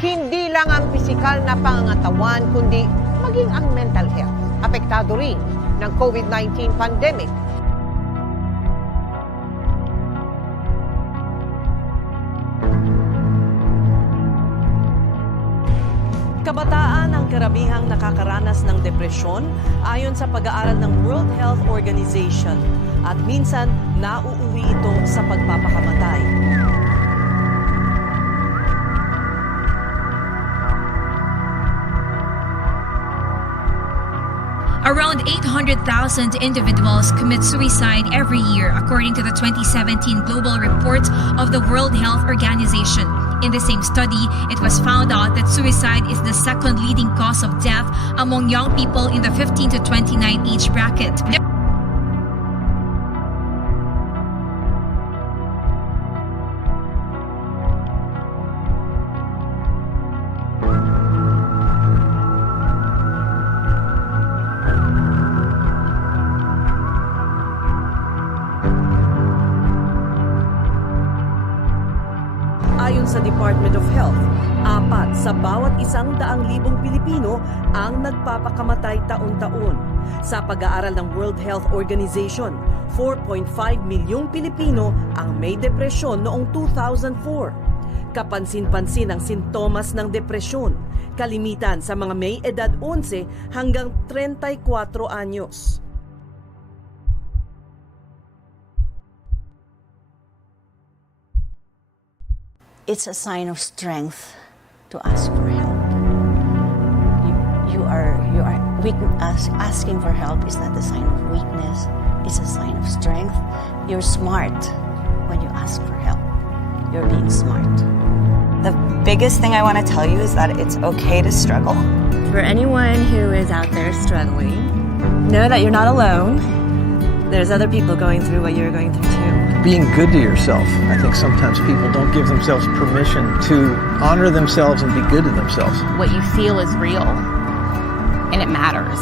Hindi lang ang pisikal na pangangatawan, kundi maging ang mental health. Apektado rin ng COVID-19 pandemic. Kabataan ang karamihang nakakaranas ng depresyon ayon sa pag-aaral ng World Health Organization at minsan nauuwi ito sa pagpapakamatay. Around 800,000 individuals commit suicide every year, according to the 2017 Global Report of the World Health Organization. In the same study, it was found out that suicide is the second leading cause of death among young people in the 15 to 29 age bracket. Ayon sa Department of Health, 4 sa bawat 100,000 Pilipino ang nagpapakamatay taon-taon. Sa pag-aaral ng World Health Organization, 4.5 milyong Pilipino ang may depresyon noong 2004. Kapansin-pansin ang sintomas ng depresyon, kalimitan sa mga may edad 11 hanggang 34 anyos. It's a sign of strength to ask for help. You are weak. Asking for help is not a sign of weakness. It's a sign of strength. You're smart when you ask for help. You're being smart. The biggest thing I want to tell you is that it's okay to struggle. For anyone who is out there struggling, know that you're not alone. There's other people going through what you're going through too. Being good to yourself. I think sometimes people don't give themselves permission to honor themselves and be good to themselves. What you feel is real, and it matters.